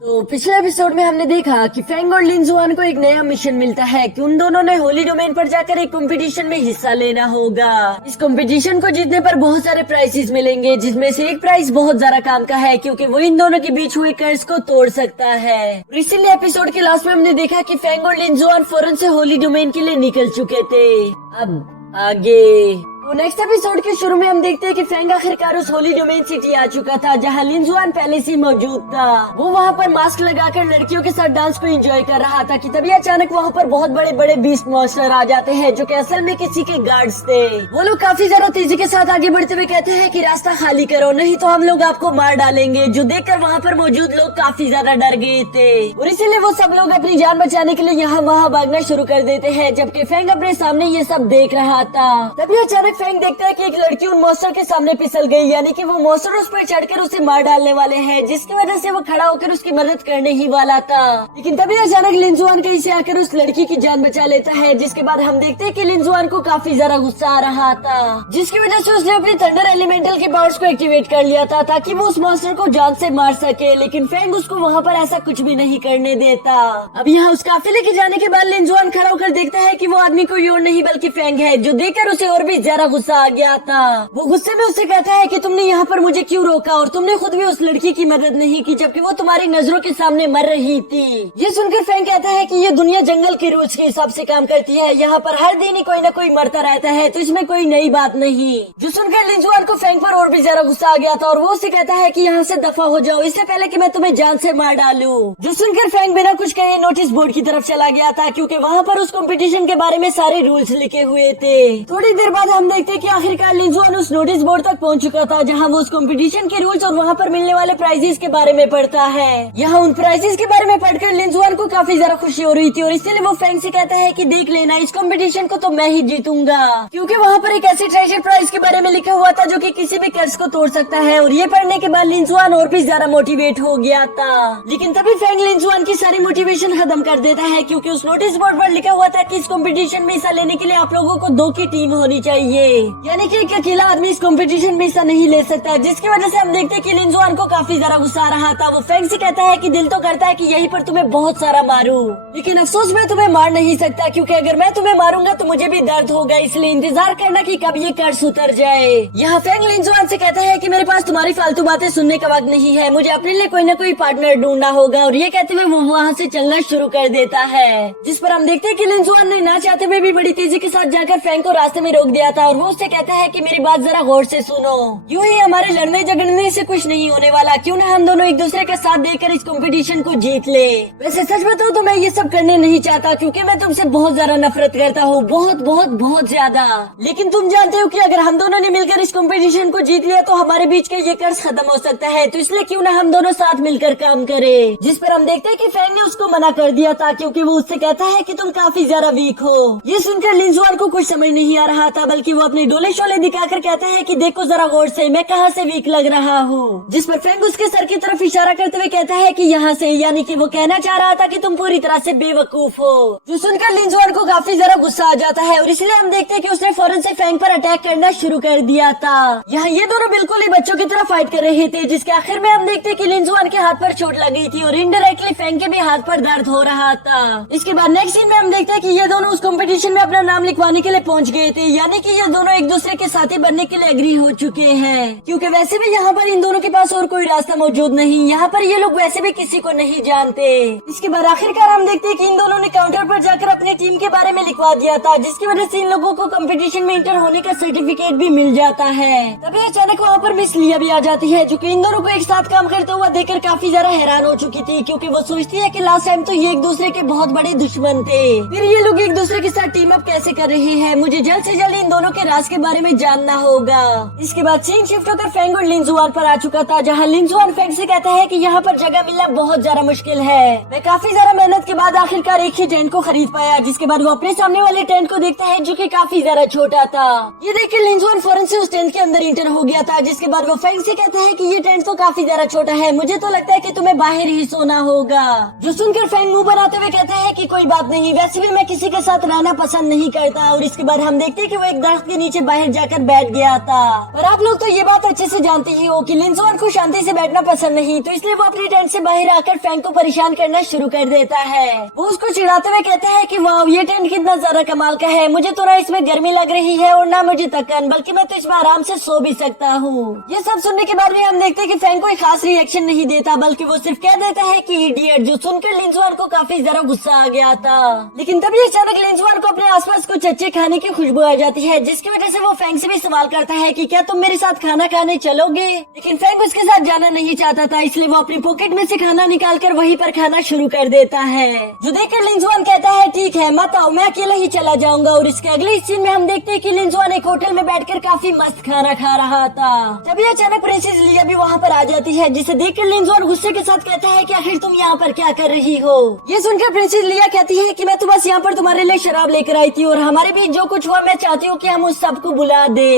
तो पिछले एपिसोड में हमने देखा कि फेंग और लिंजुआन को एक नया मिशन मिलता है कि उन दोनों ने होली डोमेन पर जाकर एक कंपटीशन में हिस्सा लेना होगा। इस कंपटीशन को जीतने पर बहुत सारे प्राइजेस मिलेंगे, जिसमें से एक प्राइज बहुत ज्यादा काम का है क्योंकि वो इन दोनों के बीच हुए कर्ज को तोड़ सकता है। इसीलिए एपिसोड के लास्ट में हमने देखा कि फेंग और लिंजुआन फौरन से होली डोमेन के लिए निकल चुके थे। अब आगे तो नेक्स्ट एपिसोड के शुरू में हम देखते हैं कि फेंग आखिरकार उस होली डोमेन सिटी आ चुका था जहां लिंजुआन पहले से मौजूद था। वो वहां पर मास्क लगाकर लड़कियों के साथ डांस को एंजॉय कर रहा था कि तभी अचानक वहां पर बहुत बड़े बड़े बीस्ट मॉन्स्टर आ जाते हैं जो कि असल में किसी के गार्ड्स थे। वो लोग काफी ज्यादा तेजी के साथ आगे बढ़ते हुए कहते हैं कि रास्ता खाली करो, नहीं तो हम लोग आपको मार डालेंगे। जो देखकर वहाँ पर मौजूद लोग काफी ज्यादा डर गए थे और इसीलिए वो सब लोग अपनी जान बचाने के लिए यहाँ वहाँ भागना शुरू कर देते हैं, जबकि फेंग अपने सामने ये सब देख रहा था। तभी अचानक फेंग देखता है कि एक लड़की उन मॉन्स्टर के सामने फिसल गई, यानी कि वो मॉन्स्टर उस पर चढ़कर उसे मार डालने वाले हैं, जिसकी वजह से वो खड़ा होकर उसकी मदद करने ही वाला था। लेकिन तभी अचानक लिंजुआन कहीं से आकर उस लड़की की जान बचा लेता है, जिसके बाद हम देखते हैं कि लिंजुआन को काफी ज्यादा गुस्सा आ रहा था, जिसकी वजह से उसने अपनी थंडर एलिमेंटल के पावर्स को एक्टिवेट कर लिया था ताकि वो उस मॉन्स्टर को जान से मार सके। लेकिन फेंग उसको वहाँ पर ऐसा कुछ भी नहीं करने देता। अब यहाँ उस काफिले के जाने के बाद लिंजुआन खड़ा होकर देखता है कि वो आदमी कोई और नहीं बल्कि फेंग है, जो देखकर उसे और भी ज्यादा गुस्सा आ गया था। वो गुस्से में उससे कहता है कि तुमने यहाँ पर मुझे क्यों रोका और तुमने खुद भी उस लड़की की मदद नहीं की जबकि वो तुम्हारी नजरों के सामने मर रही थी। ये सुनकर फेंग कहता है कि ये दुनिया जंगल के रूल्स के हिसाब से काम करती है, यहाँ पर हर दिन ही कोई न कोई मरता रहता है, तो इसमें कोई नई बात नहीं। जो सुनकर लिंजुआन को फेंग पर और भी ज्यादा गुस्सा आ गया था और वो उसे कहता है कि यहाँ से दफा हो जाओ, इससे पहले कि मैं तुम्हें जान से मार डालूं। जो सुनकर फेंग बिना कुछ कहे नोटिस बोर्ड की तरफ चला गया था क्योंकि वहाँ पर उस कंपटीशन के बारे में सारे रूल्स लिखे हुए थे। थोड़ी देर बाद हम देखते कि आखिरकार लिंजुआन उस नोटिस बोर्ड तक पहुंच चुका था जहां वो उस कंपटीशन के रूल्स और वहां पर मिलने वाले प्राइजेस के बारे में पढ़ता है। यहाँ उन प्राइजेस के बारे में पढ़कर लिंजुआन को काफी ज्यादा खुशी हो रही थी और इसलिए वो फेंग से कहता है कि देख लेना, इस कंपटीशन को तो मैं ही जीतूंगा, क्योंकि वहाँ पर एक ऐसे ट्रेजर प्राइज के बारे में लिखा हुआ था जो कि किसी भी कर्ज को तोड़ सकता है। और ये पढ़ने के बाद लिंजुआन और भी ज्यादा मोटिवेट हो गया था। लेकिन तभी फेंग लिंजुआन की सारी मोटिवेशन खत्म कर देता है क्योंकि उस नोटिस बोर्ड पर लिखा हुआ था कि इस कंपटीशन में हिस्सा लेने के लिए आप लोगों को 2 की टीम होनी चाहिए, यानी कि एक अकेला आदमी इस कंपटीशन में हिस्सा नहीं ले सकता। जिसकी वजह से हम देखते हैं कि लिंजुआन को काफी ज्यादा गुस्सा आ रहा था। वो फेंग से कहता है कि दिल तो करता है कि यहीं पर तुम्हें बहुत सारा मारूं, लेकिन अफसोस मैं तुम्हें मार नहीं सकता क्योंकि अगर मैं तुम्हें मारूंगा तो मुझे भी दर्द होगा, इसलिए इंतजार करना कि कब ये कर्ज उतर जाए। यहाँ फेंग लिंजुआन से कहता है कि मेरे पास तुम्हारी फालतू बातें सुनने का वक्त नहीं है, मुझे अपने लिए कोई न कोई पार्टनर ढूंढना होगा। और ये कहते हुए वो वहाँ से चलना शुरू कर देता है, जिस पर हम देखते हैं कि लिंजुआन ने ना चाहते हुए भी बड़ी तेजी के साथ जाकर फेंग को रास्ते में रोक दिया था और वो उससे कहता है कि मेरी बात जरा गौर से सुनो, यूं ही हमारे लड़ने झगड़ने से कुछ नहीं होने वाला, क्यों ना हम दोनों एक दूसरे का साथ देकर इस कंपटीशन को जीत ले। वैसे सच बताऊं तो मैं ये सब करने नहीं चाहता क्योंकि मैं तुमसे बहुत ज्यादा नफरत करता हूँ, बहुत बहुत बहुत ज्यादा। लेकिन तुम जानते हो कि अगर हम दोनों ने मिलकर इस कंपटीशन को जीत लिया तो हमारे बीच का ये कर्ज खत्म हो सकता है, तो इसलिए क्यों ना हम दोनों साथ मिलकर काम करें। जिस पर हम देखते हैं कि फेंग ने उसको मना कर दिया था क्योंकि वो उससे कहता है कि तुम काफी ज्यादा वीक हो। ये सुनकर लिंजुआन को कुछ समझ नहीं आ रहा था, बल्कि वो अपने डोले शोले दिखाकर कहता है कि देखो जरा गौर से मैं कहाँ से वीक लग रहा हूँ। जिस पर फेंग उसके सर की तरफ इशारा करते हुए कहता है कि यहाँ से, यानी कि वो कहना चाह रहा था कि तुम पूरी तरह से बेवकूफ हो। जो सुनकर लिंजुआन को काफी ज्यादा गुस्सा आ जाता है और इसलिए हम देखते हैं कि उसने फौरन से फेंग पर अटैक करना शुरू कर दिया था। यहाँ ये दोनों बिल्कुल ही बच्चों की तरह फाइट कर रहे थे, जिसके आखिर में हम देखते हैं कि लिंजुआन के हाथ पर चोट लगी थी और इनडायरेक्टली फेंग के भी हाथ पर दर्द हो रहा था। इसके बाद नेक्स्ट सीन में हम देखते हैं कि ये दोनों उस कंपटीशन में अपना नाम लिखवाने के लिए पहुँच गए थे, यानी कि ये दोनों एक दूसरे के साथी बनने के लिए एग्री हो चुके हैं, क्योंकि वैसे भी यहाँ पर इन दोनों के पास और कोई रास्ता मौजूद नहीं, यहाँ पर ये लोग वैसे भी किसी को नहीं जानते। इसके बाद आखिरकार हम देखते हैं कि इन दोनों ने काउंटर पर जाकर अपनी टीम के बारे में लिखवा दिया था, जिसकी वजह से इन लोगों को कंपटीशन में इंटर होने का सर्टिफिकेट भी मिल जाता है। तभी अचानक वहाँ पर मिस लिया भी आ जाती है, जो कि इन दोनों को एक साथ काम करते हुआ देखकर काफी ज्यादा हैरान हो चुकी थी, क्योंकि वो सोचती है कि लास्ट टाइम तो ये एक दूसरे के बहुत बड़े दुश्मन थे, फिर ये लोग एक दूसरे के साथ टीम अप कैसे कर रहे हैं। मुझे जल्द से जल्द इन दोनों के राज के बारे में जानना होगा। इसके बाद सीन शिफ्ट होकर फेंग और लिंजुआन पर आ चुका था, जहाँ लिंजुआन फेंग से कहता है कि यहाँ पर जगह मिलना बहुत ज्यादा मुश्किल है। मैं काफी ज्यादा मेहनत के बाद आखिरकार एक ही टेंट को खरीद पाया, जिसके बाद वो अपने सामने वाले टेंट को देखता है जो कि काफी ज्यादा छोटा था। ये देखकर लिंजुआन फौरन से उस टेंट के अंदर इंटर हो गया था, जिसके बाद वो फेंग से कहता है कि ये टेंट तो काफी ज्यादा छोटा है, मुझे तो लगता है कि तुम्हें बाहर ही सोना होगा। जो सुनकर फेंग मुंह बनाते हुए कहता है कि कोई बात नहीं, वैसे भी मैं किसी के साथ रहना पसंद नहीं करता। और इसके बाद हम देखते हैं कि वो एक दरख्त के नीचे बाहर जाकर बैठ गया था। और आप लोग तो ये बात अच्छे से जानते ही हो कि लिंजुआन को शांति से बैठना पसंद नहीं, तो इसलिए वो अपनी टेंट से बाहर आकर फैंग को परेशान करना शुरू कर देता है। वो उसको चिढ़ाते हुए कहता है कि वाह, ये टेंट कितना ज्यादा कमाल का है, मुझे तो ना इसमें गर्मी लग रही है और ना मुझे थकान, बल्कि मैं तो इसमें आराम से सो भी सकता हूँ। ये सब सुनने के बाद भी हम देखते हैं कि फैंग कोई खास रिएक्शन नहीं देता, बल्कि वो सिर्फ कह देता है कि इडियट, जो सुनकर लिंजुआन को काफी ज्यादा गुस्सा आ गया था। लेकिन तभी अचानक लिंजुआन को अपने आसपास कुछ अच्छे खाने की खुशबू आ जाती है, जिसकी वजह से वो फैंग से भी सवाल करता है कि क्या तुम मेरे साथ खाना खाने चलोगे। लेकिन फैंग उसके साथ जाना नहीं चाहता था, इसलिए वो अपनी पॉकेट में से खाना निकालकर वहीं पर खाना शुरू कर देता है। जो देखकर लिंजुआन कहता है ठीक है मत आओ, मैं अकेला ही चला जाऊंगा। और इसके अगले सीन में हम देखते हैं कि लिंजुआन एक होटल में बैठकर काफी मस्त खाना खा रहा था। तभी अचानक प्रिंसेस लिया भी वहाँ पर आ जाती है, जिसे देखकर लिंजुआन गुस्से के साथ कहता है कि आखिर तुम यहाँ पर क्या कर रही हो। ये सुनकर प्रिंसेस लिया कहती है कि मैं तो बस यहाँ पर तुम्हारे लिए शराब लेकर आई थी और हमारे बीच जो कुछ हुआ मैं चाहती हूँ कि हम उस सबको बुला दे।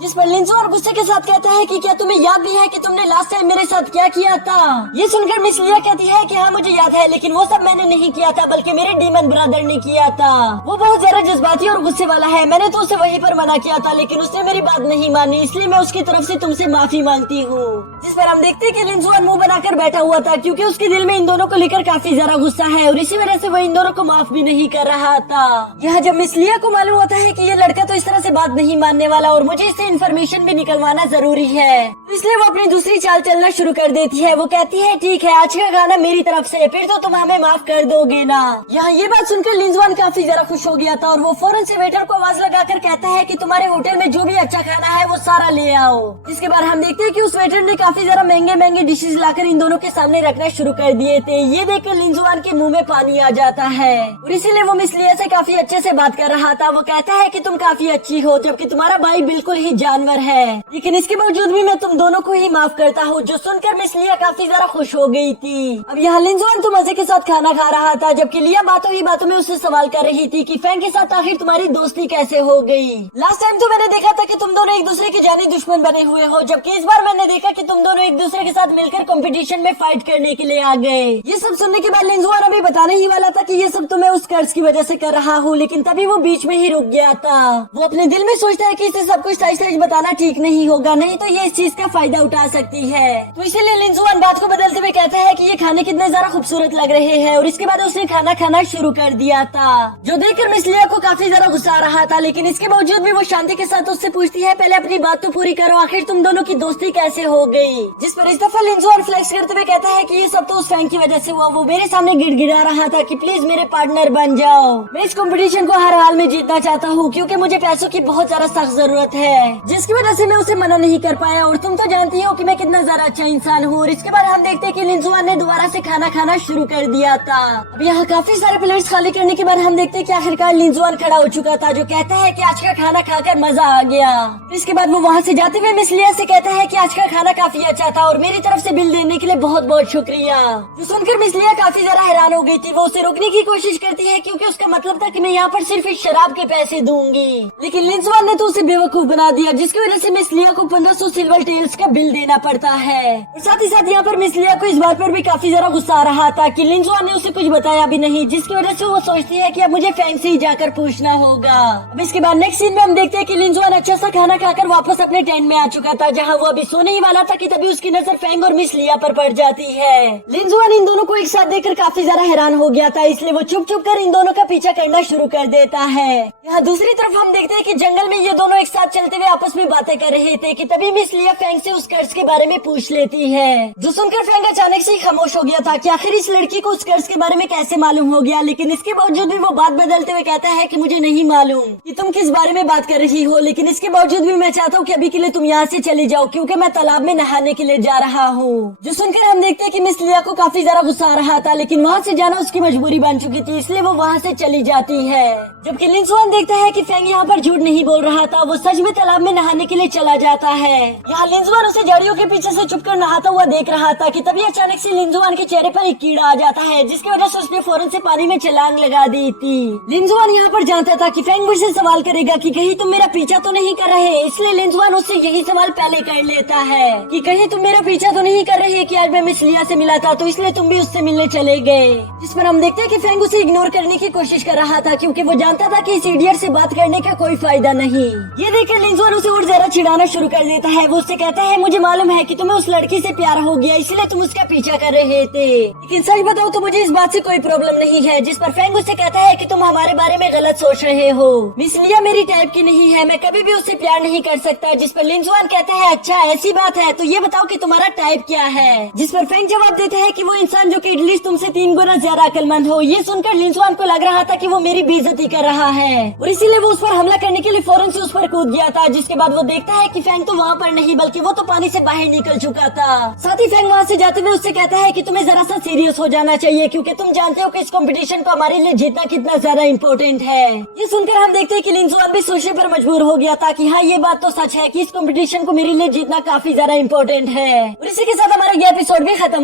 जिस पर लिंजुआन गुस्से के साथ कहता है कि क्या तुम्हें याद भी है कि तुमने लास्ट टाइम मेरे साथ क्या किया था। ये सुनकर मिस लिया कहती है कि हाँ मुझे याद है, लेकिन वो सब मैंने नहीं किया था, बल्कि मेरे डीमन ब्रदर ने किया था। वो बहुत ज्यादा जज्बाती और गुस्से वाला है, मैंने तो उसे वहीं पर मना किया था, लेकिन उसने मेरी बात नहीं मानी, इसलिए मैं उसकी तरफ से तुमसे माफी मांगती हूँ। जिस पर हम देखते हैं कि लिंजुआन मुंह बनाकर बैठा हुआ था, क्योंकि उसके दिल में इन दोनों को लेकर काफी ज्यादा गुस्सा है और इसी वजह से वो इन दोनों को माफ भी नहीं कर रहा था। यहाँ जब मिस लिया को मालूम होता है कि ये लड़का तो इस तरह से बात नहीं मानने वाला और मुझे इससे इन्फॉर्मेशन भी निकलवाना जरूरी है, इसलिए वो अपनी दूसरी चाल चलना शुरू कर देती है। वो कहती है ठीक है, आज का खाना मेरी तरफ से, फिर तो तुम हमें माफ कर दोगे ना। यहाँ ये बात सुनकर लिंजुआन काफी ज्यादा खुश हो गया था और वो फौरन से वेटर को आवाज लगाकर कहता है कि तुम्हारे होटल में जो भी अच्छा खाना है वो सारा ले आओ। इसके बाद हम देखते हैं कि उस वेटर ने काफी ज्यादा महंगे महंगे डिशेज लाकर इन दोनों के सामने रखना शुरू कर दिए थे। ये देखकर लिंजुआन के मुंह में पानी आ जाता है और इसीलिए वो मिस लिया से काफी अच्छे से बात कर रहा था। वो कहता है कि तुम काफी अच्छी हो, जबकि तुम्हारा भाई बिल्कुल ही जानवर है, लेकिन इसके बावजूद भी मैं तुम दोनों को ही माफ करता हूँ। जो सुनकर मिस लिया काफी ज्यादा खुश हो गई थी। अब यहाँ लिंजुआन तो मजे के साथ खाना खा रहा था, जबकि लिया बातों ही बातों में उससे सवाल कर रही थी कि फैंग के साथ आखिर तुम्हारी दोस्ती कैसे हो गई। लास्ट टाइम तो मैंने देखा था कि तुम दोनों एक दूसरे के जानी दुश्मन बने हुए हो, जबकि इस बार मैंने देखा कि तुम दोनों एक दूसरे के साथ मिलकर कंपटीशन में फाइट करने के लिए आ गए। ये सब सुनने के बाद लिंजुआन अभी बताने ही वाला था कि ये सब तो मैं उस कर्ज की वजह से कर रहा हूँ, लेकिन तभी वो बीच में ही रुक गया था। वो अपने दिल में सोचता है कि इसे सब कुछ सच सच बताना ठीक नहीं होगा, नहीं तो ये इस चीज का फायदा उठा सकती है। तो इसीलिए लिंजुआन बात को बदलते हुए कहता है कि ये खाने कितने ज्यादा खूबसूरत लग रहे हैं और इसके बाद उसने खाना खाना शुरू कर दिया था, जो देखकर मिस लिया को काफी ज्यादा गुस्सा आ रहा था। लेकिन इसके बावजूद भी वो शांति के साथ उससे पूछती है पहले अपनी बात तो पूरी करो, आखिर तुम दोनों की दोस्ती कैसे हो गई। जिस पर इस दफा लिंजुआन फ्लेक्स करते हुए कहता है कि ये सब तो उस फैंग की वजह से हुआ। वो मेरे सामने गिड़गिड़ा रहा था कि प्लीज मेरे पार्टनर बन जाओ, मैं इस कंपटीशन को हर हाल में जीतना चाहता हूँ, क्योंकि मुझे पैसों की बहुत ज्यादा सख्त जरूरत है, जिसकी वजह से मैं उसे मना नहीं कर पाया। और तुम तो जानती हो कि मैं कितना ज्यादा अच्छा इंसान हूँ। और इसके बाद हम देखते हैं कि लिंजुआन ने दोबारा से खाना खाना शुरू कर दिया था। अब यहाँ काफी सारे प्लेट्स खाली करने के बाद हम देखते हैं कि आखिरकार लिंजुआन खड़ा हो चुका था, जो कहता है कि आज का खाना खाकर मजा आ गया। इसके बाद वो वहाँ से जाते हुए मिस लिया से कहता है कि आज का खाना काफी अच्छा था और मेरी तरफ से बिल देने के लिए बहुत बहुत शुक्रिया। जो सुनकर मिस लिया काफी ज्यादा हैरान हो गई थी। वो उसे रोकने की कोशिश करती है, क्योंकि उसका मतलब था कि मैं यहाँ पर सिर्फ इस शराब के पैसे दूंगी, लेकिन लिंजुआन ने तो उसे बेवकूफ बना दिया, जिसकी वजह से मिस लिया को 1500 सिल्वर टेल्स का बिल देना पड़ता है। और साथ ही साथ यहाँ पर मिस लिया को इस बात पर भी काफी ज्यादा गुस्सा आ रहा था कि लिंजुआन ने उसे कुछ बताया भी नहीं, जिसकी वजह से वो सोचती है कि अब मुझे फैंग से ही जाकर पूछना होगा। अब इसके बाद नेक्स्ट सीन में हम देखते हैं कि लिंजुआन अच्छा सा खाना खाकर वापस अपने टेंट में आ चुका था, जहाँ वो अभी सोने ही वाला था कि तभी उसकी नजर फैंग और मिस लिया पर पड़ जाती है। लिंजुआन इन दोनों को एक साथ देखकर काफी ज्यादा हैरान हो गया था, इसलिए वो चुप चुप कर इन दोनों का पीछा करना शुरू कर देता है। यहाँ दूसरी तरफ हम देखते हैं कि जंगल में ये दोनों एक साथ चलते हुए आपस में बातें कर रहे थे कि तभी मिस लिया फैंग से उस कर्ज के बारे में पूछ लेती है, जो सुनकर फैंग अचानक से ही खामोश हो गया था कि आखिर इस लड़की को उस कर्ज के बारे में कैसे मालूम हो गया। लेकिन इसके बावजूद भी वो बात बदलते हुए कहता है कि मुझे नहीं मालूम कि तुम किस बारे में बात कर रही हो, लेकिन इसके बावजूद भी मैं चाहता हूँ कि अभी के लिए तुम यहाँ से चली जाओ, क्योंकि मैं तालाब में नहाने के लिए जा रहा हूँ। जो सुनकर हम देखते हैं कि मिस लिया को काफी ज्यादा गुस्सा आ रहा था, लेकिन वहाँ से जाना उसकी मजबूरी बन चुकी थी, इसलिए वो वहाँ से चली जाती है। जबकि लिंजुआन देखता है कि फैंग यहाँ पर झूठ नहीं बोल रहा था, वो सच में तालाब में नहाने के लिए चला जाता है। यहाँ लिंजुआन उसे झाड़ियों के पीछे से छुपकर नहाता हुआ देख रहा था कि तभी अचानक से लिंजुआन के चेहरे पर एक कीड़ा आ जाता है, जिसकी वजह से उसने फौरन से पानी में छलांग लगा दी थी। लिंजुआन यहाँ पर जानता था कि फेंग मुझसे सवाल करेगा कि कहीं तुम मेरा पीछा तो नहीं कर रहे, इसलिए लिंजुआन उससे यही सवाल पहले कर लेता है कि कहीं तुम मेरा पीछा तो नहीं कर रहे कि आज मैं मिस लिया से मिला था तो इसलिए तुम भी उससे मिलने चले गए। जिस पर हम देखते हैं कि फेंग उसे इग्नोर करने की कोशिश कर रहा था क्योंकि वो जानता था कि इस इडियट से बात करने का कोई फायदा नहीं। ये देखकर लिंजुआन उसे और ज्यादा चिढ़ाना शुरू कर देता है। वो उससे कहता है मुझे मालूम है कि तुम्हें उस लड़की से प्यार हो गया इसलिए तुम उसका पीछा कर रहे थे, लेकिन सच बताओ तो मुझे इस बात से कोई प्रॉब्लम नहीं है। जिस पर फेंग उससे कहता है कि तुम हमारे बारे में गलत सोच रहे हो, मिस लिया मेरी टाइप की नहीं है, मैं कभी भी उससे प्यार नहीं कर सकता। जिस पर लिंजुआन कहता है अच्छा ऐसी बात है तो ये बताओ कि तुम्हारा टाइप क्या है। जिस पर फेंग जवाब देता है कि वो इंसान जो कि एटलीस्ट तुमसे 3 गुना ज्यादा अक्लमंद हो। ये सुनकर लिंजुआन को लग रहा था कि वो मेरी बेइज्जती कर रहा है और इसीलिए वो उस पर हमला करने के लिए फौरन से उस पर कूद गया था। जिसके बाद वो देखता है कि फेंग तो वहाँ पर नहीं बल्कि वो तो पानी से बाहर निकल चुका था। साथ ही फेंग वहाँ से जाते हुए उससे कहता है कि तुम्हें जरा सा सीरियस हो जाना चाहिए क्योंकि तुम जानते हो कि इस कंपटीशन को हमारे लिए जीतना कितना ज्यादा इम्पोर्टेंट है। ये सुनकर हम देखते हैं कि लिंजुआन भी सोचने पर मजबूर हो गया था कि हाँ ये बात तो सच है कि इस कंपटीशन को मेरे लिए जीतना काफी ज्यादा इम्पोर्टेंट है। और इसी के साथ हमारा ये एपिसोड भी खत्म।